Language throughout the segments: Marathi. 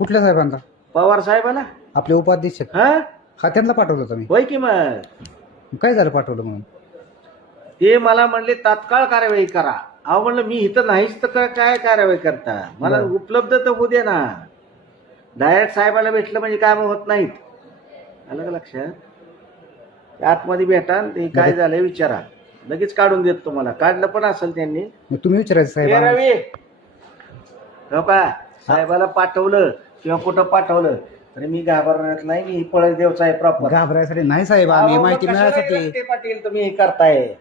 कुठल्या साहेबांना? पवार साहेबाला. आपले उपाध्यक्ष हा त्यांना पाठवलं होतं मी. होय की मग काय झालं पाठवलं म्हणून? ते मला म्हणले तात्काळ कार्यवाही करा. अहो म्हणलं मी इथं नाहीच तर काय कार्यवाही करता, मला बरं. उपलब्ध तर होऊ दे ना. डायरेक्ट साहेबाला भेटलं म्हणजे काम होत नाहीत. आलं का लक्षात? आतमध्ये भेटा आणि ते काय झालंय विचारा, लगेच काढून देत तुम्हाला. काढलं पण असेल त्यांनी. मग तुम्ही विचारायचं हे साहेब. रवी हो का, साहेबाला पाठवलं किंवा कुठं पाठवलं तरी मी घाबरण्यात नाही. मी पळस देवचा आहे प्रॉपर. घाबरायसाठी नाही साहेब, आम्ही माहिती मिळायसाठी. रट्टे पाटील तुम्ही हे करताय,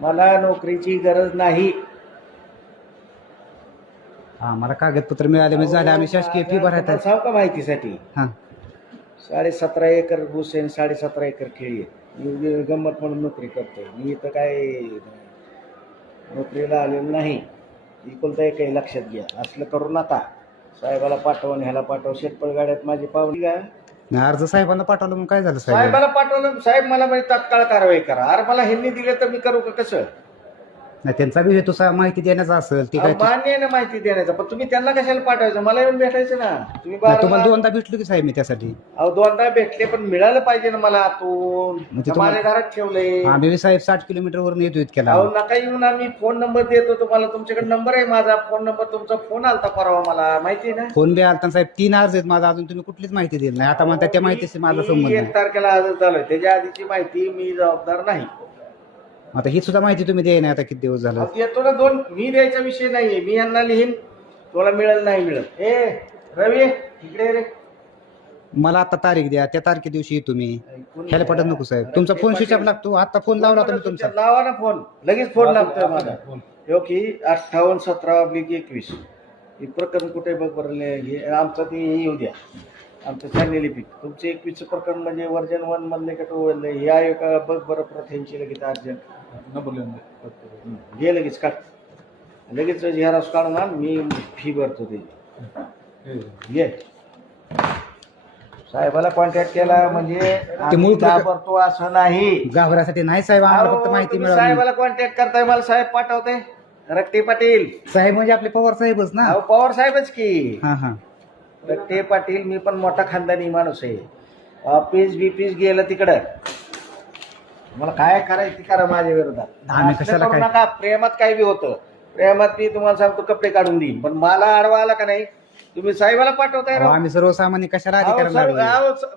मला नोकरीची गरज नाही. हा, मला कागदपत्र मिळाले म्हणजे झाले. आम्ही शासकीय फी भरायचं. सांग का माहितीसाठी, हा 17.5 एकर ऊस आहे, 17.5 एकर केळी आहे. मी गंमत म्हणून नोकरी करतोय. मी इथं काय नोकरीला आलेलो नाही. एकुलता एक काही लक्षात घ्या. असलं करू नका. साहेबाला पाठवा आणि ह्याला पाठवा. शेतपळ गाड्यात माझी पाहुणी का नाही, अर्ज साहेबांना पाठवलं मग काय झालं साहेब? साहेबाला पाठवलं. साहेब मला म्हणजे तात्काळ कारवाई करा. अरे मला ह्यांनी दिले तर मी करू का कसं? नाही, त्यांचा बी हेतू माहिती देण्याचा असेल. ती काय मान्य आहे ना माहिती देण्याचा, पण तुम्ही त्यांना कशाला पाठवायचं? मला येऊन भेटायचं ना. तुम्ही नाही, तुम्हाला दोनदा भेटलो की साहेब मी त्यासाठी. अहो दोनदा भेटले पण मिळालं पाहिजे ना मला आतून. म्हणजे माझ्या घरात ठेवलंय. आम्ही साहेब 60 किलोमीटर वरून येतो इतक्याला. अहो नका येऊन, आम्ही फोन नंबर देतो तुम्हाला. तुमच्याकडे नंबर आहे माझा, फोन नंबर. तुमचा फोन आलता परवा, मला माहिती आहे ना. फोन बी आलता साहेब. 3 अर्ज आहेत माझा, अजून तुम्ही कुठलीच माहिती दिली नाही. आता म्हणता त्या माहितीशी माझा संबंध मी नाही. 1 तारखेला आजच झालोय. त्याच्या आधीची माहिती मी जबाबदार नाही. आता ही सुद्धा माहिती तुम्ही द्याय नाही आता किती दिवस झालं. येतो ना 2. मी द्यायचा विषय नाहीये. मी यांना लिहीन, तुला मिळेल नाही मिळत. ए रवी इकडे रे. मला आता तारीख द्या, त्या तारखे दिवशी येतो मी. ह्याला पटत नको साहेब. तुमचा फोन स्विच ऑफ लागतो. आता फोन लावला तुम्ही तुमचा. लावा ना फोन, लगेच फोन लागतोय माझा. हो की 58-17/21 हे प्रकरण कुठे बघ बरं. हे आमचं ते येऊ द्या, आमचं चॅनेल पीक. तुमचं 21 प्रकरण म्हणजे वर्जन 1 मधले का 2 मधले हे आहे का बघ बरं. प्रथेंची लगेच अर्जंट घे, लगेच काढ. लगेच झेरॉक्स काढून आण. मी फी भरतो ते. घे. साहेबाला कॉन्टॅक्ट केला म्हणजे मूळ घाबरतो असं नाही. घाबरासाठी नाही साहेब, आम्हाला फक्त माहिती तुम्ही मिळाली. साहेबाला कॉन्टॅक्ट करताय, मला साहेब पाठवते. रट्टे पाटील साहेब म्हणजे आपले पवार साहेबच ना. अहो पवार साहेबच की. हा हा. रट्टे पाटील. मी पण मोठा खानदानी माणूस आहे. ऑफिस बिफिस गेलं तिकडं, मला काय करायचं ते करा माझ्या विरोधात. आम्ही असलं कशाला करू काय? नका. प्रेमात काही बी होतं. प्रेमात मी तुम्हाला सांगतो कपडे काढून देईन, पण मला आडवा आला का नाही. तुम्ही साहेबाला पाठवताय अहो, राव. आम्ही सर्वसामान्य कशाला अधिकार लागले?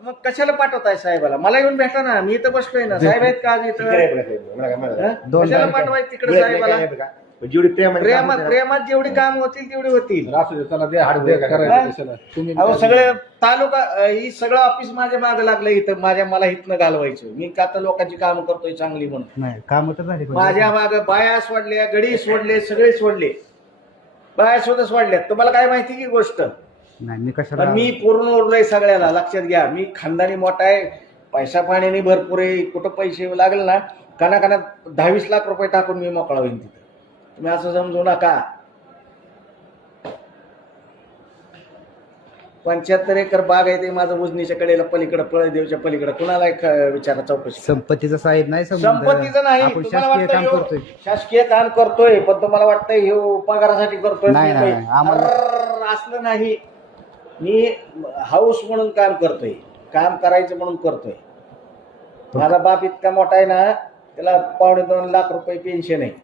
मग कशाला पाठवताय साहेबाला? मला येऊन भेटा ना. मी इथं बसलोय ना. साहेब आहेत का आज इथं? कशाला पाठवायचं तिकडे साहेबाला? प्रेमात जेवढी काम होतील तेवढी होतील. अहो सगळे तालुका ही सगळं ऑफिस माझ्या मागे लागलं इथं. मला इथनं घालवायचं. मी का तर लोकांची काम करतोय चांगली म्हणून. नाही, काम तर झाली. माझ्या मागे बाया सोडल्या, गडी सोडले, सगळे सोडले. बाया सुद्धा सोडल्यात. तुम्हाला काय माहिती की गोष्ट? नाही, मी कशाला. पण मी पूर्ण उरलोय सगळ्याला. लक्षात घ्या, मी खानदानी मोठा आहे. पैसा पाण्याने भरपूर आहे. कुठं पैसे लागले ना, काना 10-20 लाख रुपये टाकून मी मोकळा होईन तिथं. तुम्ही असं समजू नका. 75 एकर बाग आहे ते माझं. उजनीच्या कडेला पलीकडे, पळदेवच्या पलीकडे. कुणाला विचारा चौकशी. संपत्तीचा साहेब नाही संपत्तीचं नाही. आपण तुम्हाला शासकीय वाटतं काम ह्यो करतोय. शासकीय काम करतोय, पण तुम्हाला वाटतं हे पगारासाठी करतोय. नाही, नाही, असलं नाही. मी हाऊस म्हणून काम करतोय. काम करायचं म्हणून करतोय. माझा बाप इतका मोठा आहे ना, त्याला 2.25 लाख रुपये पेन्शन आहे.